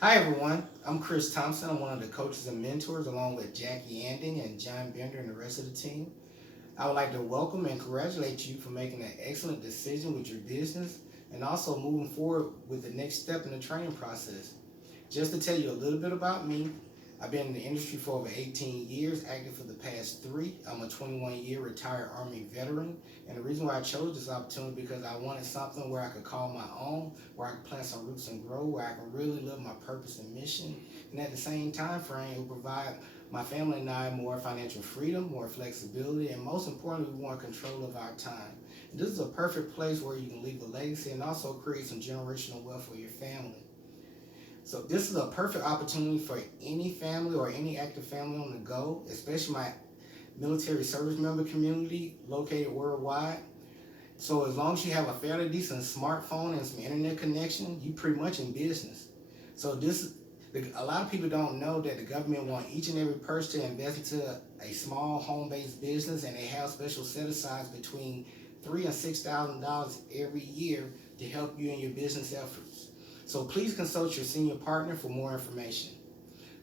Hi everyone, I'm Chris Thompson. I'm one of the coaches and mentors along with Jackie Anding and John Bender and the rest of the team. I would like to welcome and congratulate you for making an excellent decision with your business and also moving forward with the next step in the training process. Just to tell you a little bit about me, I've been in the industry for over 18 years, active for the past three. I'm a 21-year retired Army veteran, and the reason why I chose this opportunity because I wanted something where I could call my own, where I could plant some roots and grow, where I can really live my purpose and mission, and at the same time frame, it will provide my family and I more financial freedom, more flexibility, and most importantly, we want control of our time. And this is a perfect place where you can leave a legacy and also create some generational wealth for your family. So this is a perfect opportunity for any family or any active family on the go, especially my military service member community located worldwide. So as long as you have a fairly decent smartphone and some internet connection, you pretty much in business. So a lot of people don't know that the government want each and every person to invest into a small home-based business, and they have special set-asides between $3,000 and $6,000 every year to help you in your business efforts. So please consult your senior partner for more information.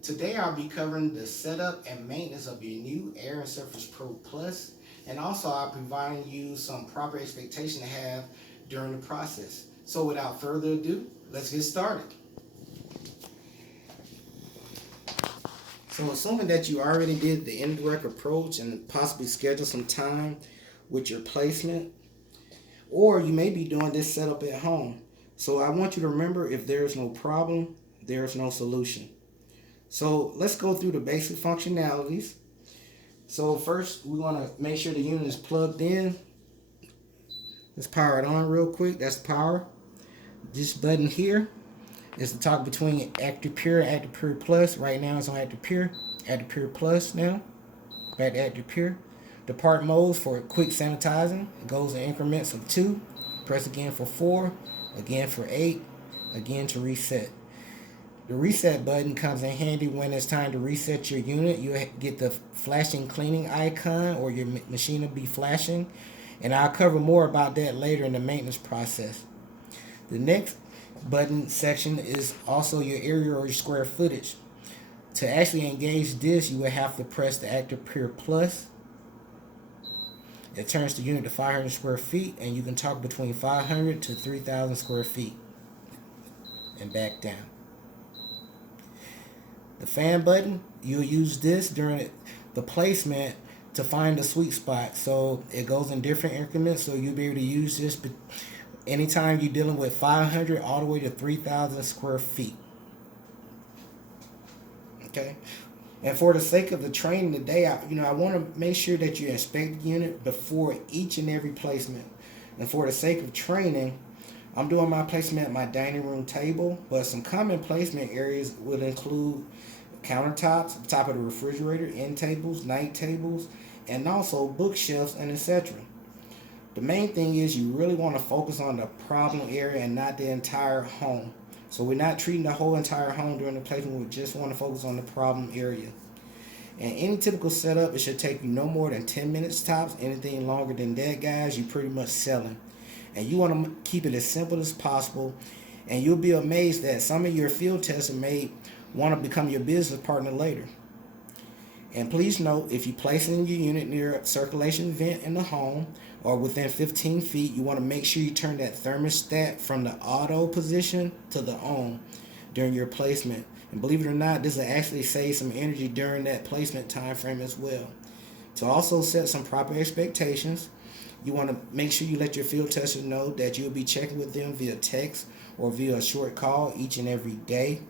Today I'll be covering the setup and maintenance of your new Air Surface Pro Plus, and also I'll be providing you some proper expectation to have during the process. So without further ado, let's get started. So assuming that you already did the indirect approach and possibly schedule some time with your placement, or you may be doing this setup at home. So I want you to remember, if there's no problem, there's no solution. So let's go through the basic functionalities. So first, we want to make sure the unit is plugged in. Let's power it on real quick. That's the power. This button here is the talk between ActivePure and ActivePure Plus. Right now it's on ActivePure. ActivePure Plus now. Back to ActivePure. Depart modes for quick sanitizing. It goes in increments of 2. Press again for 4. Again for 8. Again to reset. The reset button comes in handy when it's time to reset your unit. You get the flashing cleaning icon, or your machine will be flashing. And I'll cover more about that later in the maintenance process. The next button section is also your area or your square footage. To actually engage this, you will have to press the ActivePure Plus. It turns the unit to 500 square feet, and you can talk between 500 to 3,000 square feet and back down. The fan button, you'll use this during the placement to find the sweet spot. So it goes in different increments, so you'll be able to use this anytime you're dealing with 500 all the way to 3,000 square feet. Okay. And for the sake of the training today, I want to make sure that you inspect the unit before each and every placement. And for the sake of training, I'm doing my placement at my dining room table, but some common placement areas will include countertops, top of the refrigerator, end tables, night tables, and also bookshelves and etc. The main thing is you really want to focus on the problem area and not the entire home. So we're not treating the whole entire home during the placement. We just want to focus on the problem area. And any typical setup, it should take you no more than 10 minutes tops. Anything longer than that, guys, you're pretty much selling. And you want to keep it as simple as possible. And you'll be amazed that some of your field testers may want to become your business partner later. And please note, if you place it in your unit near a circulation vent in the home or within 15 feet, you want to make sure you turn that thermostat from the auto position to the on during your placement. And believe it or not, this will actually save some energy during that placement time frame as well. To also set some proper expectations, you want to make sure you let your field tester know that you'll be checking with them via text or via a short call each and every day.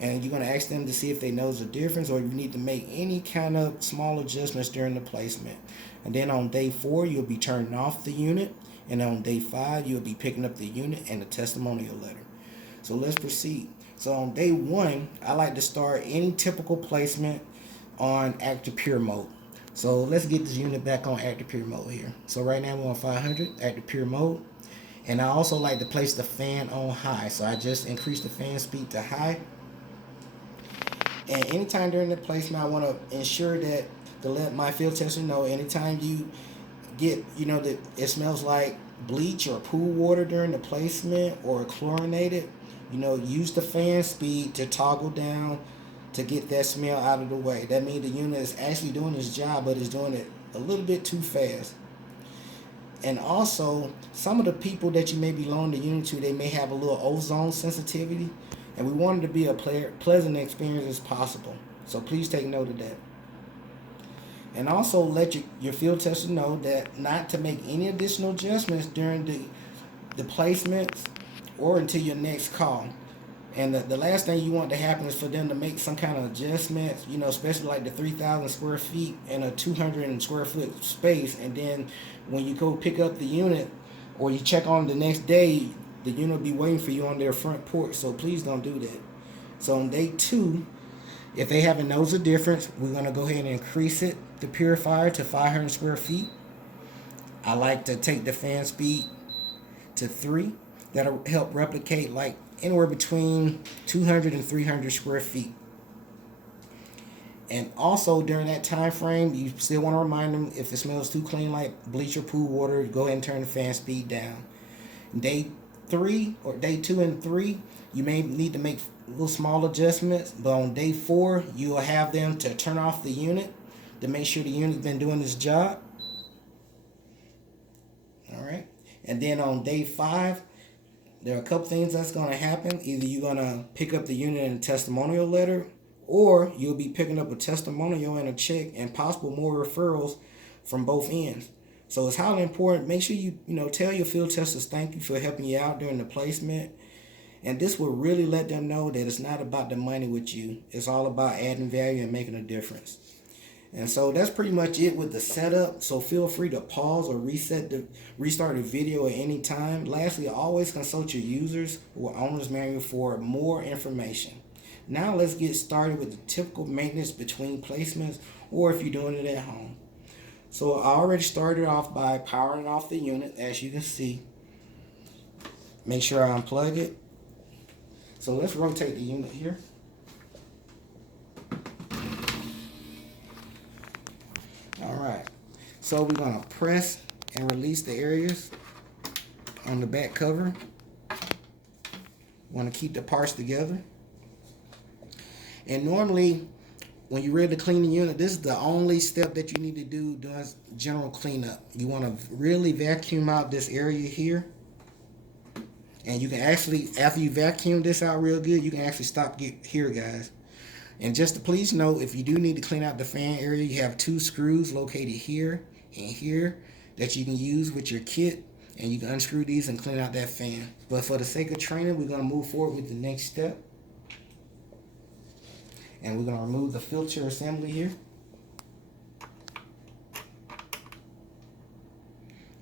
And you're going to ask them to see if they know the difference, or you need to make any kind of small adjustments during the placement. And then on day 4, you'll be turning off the unit. And on day 5, you'll be picking up the unit and the testimonial letter. So let's proceed. So on day 1, I like to start any typical placement on ActivePure mode. So let's get this unit back on ActivePure mode here. So right now we're on 500 ActivePure mode. And I also like to place the fan on high. So I just increase the fan speed to high. And anytime during the placement, I want to ensure that to let my field tester know, anytime you get, that it smells like bleach or pool water during the placement or chlorinated, You know, use the fan speed to toggle down to get that smell out of the way. That means the unit is actually doing its job, but it's doing it a little bit too fast. And also, some of the people that you may be loaning the unit to, they may have a little ozone sensitivity, and we want it to be a pleasant experience as possible. So please take note of that. And also let your field tester know that not to make any additional adjustments during the placements or until your next call. And the last thing you want to happen is for them to make some kind of adjustments, you know, especially like the 3,000 square feet in a 200 square foot space. And then when you go pick up the unit or you check on the next day, the unit will be waiting for you on their front porch. So please don't do that. So on day 2, if they haven't noticed a difference, we're going to go ahead and increase it, the purifier, to 500 square feet. I like to take the fan speed to 3. That'll help replicate like anywhere between 200 and 300 square feet. And also during that time frame, you still want to remind them if it smells too clean like bleach or pool water, go ahead and turn the fan speed down. Day 3 or day 2 and 3, you may need to make little small adjustments, but on day 4, you'll have them to turn off the unit to make sure the unit's been doing its job. All right. And then on day 5, there are a couple things that's going to happen. Either you're going to pick up the unit in a testimonial letter, or you'll be picking up a testimonial and a check and possible more referrals from both ends. So it's highly important. Make sure you tell your field testers thank you for helping you out during the placement. And this will really let them know that it's not about the money with you. It's all about adding value and making a difference. And so that's pretty much it with the setup. So feel free to pause or restart the video at any time. Lastly, always consult your users or owner's manual for more information. Now let's get started with the typical maintenance between placements, or if you're doing it at home. So I already started off by powering off the unit, as you can see. Make sure I unplug it. So let's rotate the unit here. Alright, so we're going to press and release the areas on the back cover. Want to keep the parts together. And normally, when you're ready to clean the unit, this is the only step that you need to do during general cleanup. You want to really vacuum out this area here. And you can actually, after you vacuum this out real good, you can actually stop here, guys. And just to please note, if you do need to clean out the fan area, you have 2 screws located here and here that you can use with your kit, and you can unscrew these and clean out that fan. But for the sake of training, we're going to move forward with the next step. And we're going to remove the filter assembly here.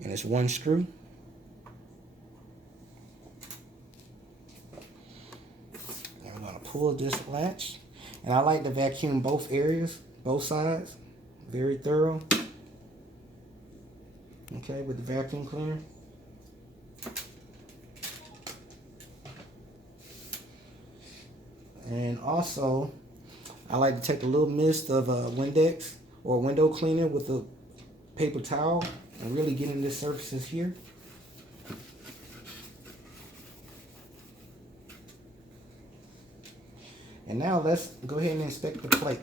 And it's 1 screw. And we're going to pull this latch. And I like to vacuum both areas, both sides, very thorough. Okay, with the vacuum cleaner. And also, I like to take a little mist of Windex or window cleaner with a paper towel and really get in the surfaces here. And now let's go ahead and inspect the plate.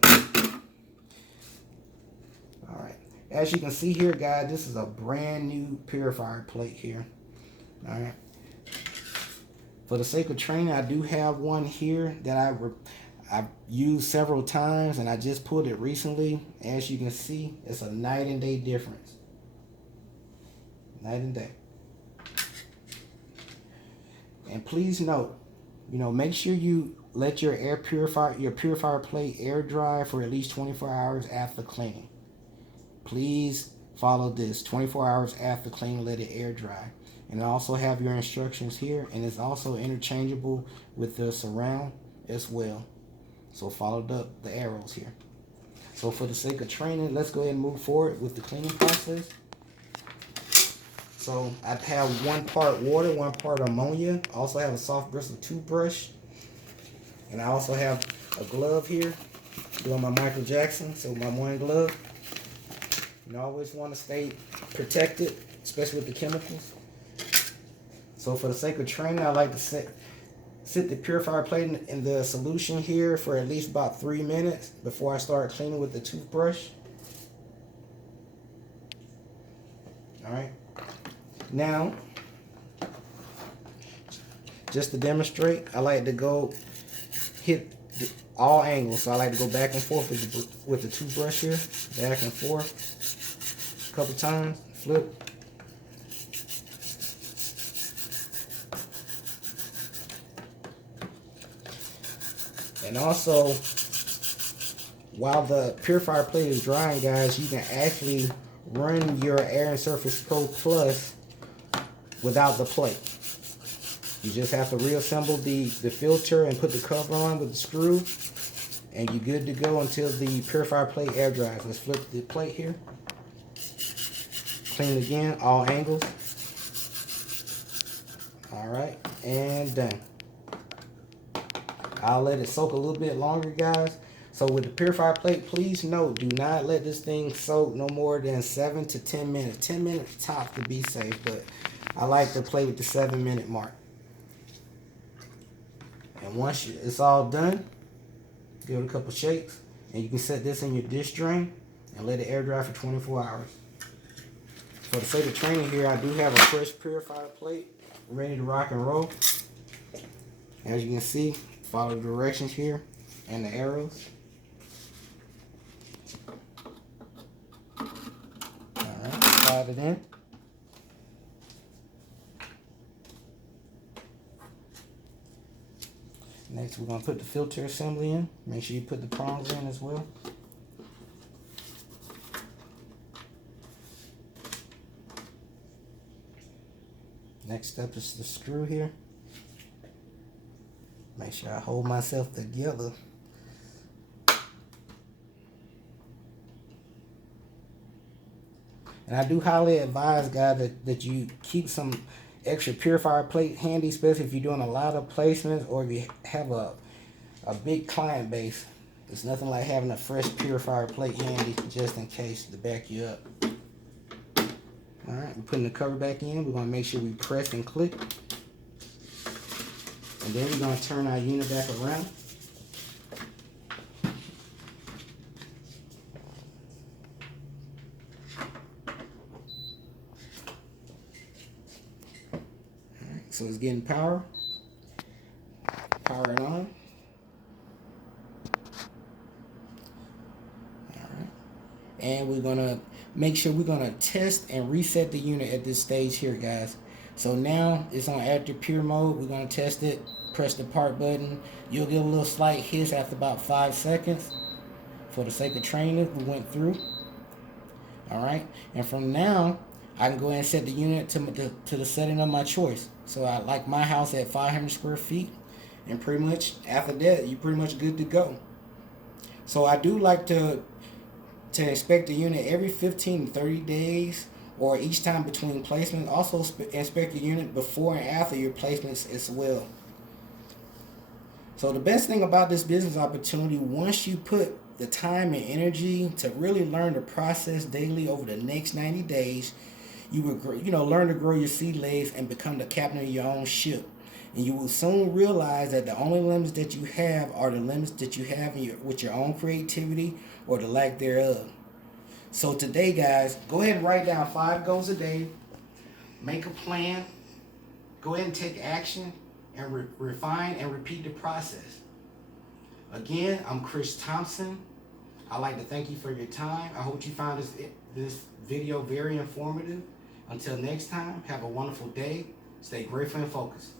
Alright, as you can see here, guys, this is a brand new purifier plate here. Alright, for the sake of training, I do have one here that I've used several times, and I just pulled it recently. As you can see, it's a night and day difference. Night and day. And please note, make sure you let your purifier plate air dry for at least 24 hours after cleaning. Please follow this. 24 hours after cleaning, let it air dry. And I also have your instructions here, and it's also interchangeable with the surround as well. So follow the arrows here. So for the sake of training, let's go ahead and move forward with the cleaning process. So I have 1 part water, 1 part ammonia. I also have a soft bristle toothbrush. And I also have a glove here, doing my Michael Jackson, so my 1 glove. You always want to stay protected, especially with the chemicals. So for the sake of training, I like to sit the purifier plate in the solution here for at least about 3 minutes before I start cleaning with the toothbrush. Alright. Now, just to demonstrate, I like to go hit all angles. So I like to go back and forth with the toothbrush here. Back and forth a couple times. Flip. And also, while the purifier plate is drying, guys, you can actually run your Air Surface Pro Plus without the plate. You just have to reassemble the filter and put the cover on with the screw, and you're good to go until the purifier plate air dries. Let's flip the plate here. Clean again, all angles. Alright, and done. I'll let it soak a little bit longer, guys. So with the purifier plate, please note, do not let this thing soak no more than 7 to 10 minutes. 10 minutes top to be safe, but I like to play with the 7-minute mark. And once it's all done, give it a couple shakes, and you can set this in your dish drain and let it air dry for 24 hours. For the sake of training here, I do have a fresh purifier plate ready to rock and roll. As you can see, follow the directions here and the arrows. Alright, slide it in. Next, we're going to put the filter assembly in. Make sure you put the prongs in as well. Next step is the screw here. Make sure I hold myself together. And I do highly advise, guys, that you keep some extra purifier plate handy, especially if you're doing a lot of placements or if you have a big client base. There's nothing like having a fresh purifier plate handy just in case to back you up. Alright, we're putting the cover back in. We're going to make sure we press and click. And then we're going to turn our unit back around. So it's getting power. Power it on. Alright. And we're gonna make sure we're gonna test and reset the unit at this stage here, guys. So now it's on ActivePure mode. We're gonna test it. Press the part button. You'll get a little slight hiss after about 5 seconds. For the sake of training, we went through. Alright. And from now, I can go ahead and set the unit to the setting of my choice. So I like my house at 500 square feet, and pretty much after that, you're pretty much good to go. So I do like to inspect the unit every 15 to 30 days, or each time between placements. Also inspect the unit before and after your placements as well. So the best thing about this business opportunity, once you put the time and energy to really learn the process daily over the next 90 days, you will learn to grow your sea legs and become the captain of your own ship. And you will soon realize that the only limits that you have are the limits that you have with your own creativity or the lack thereof. So today, guys, go ahead and write down 5 goals a day. Make a plan. Go ahead and take action and refine and repeat the process. Again, I'm Chris Thompson. I'd like to thank you for your time. I hope you found this video very informative. Until next time, have a wonderful day. Stay grateful and focused.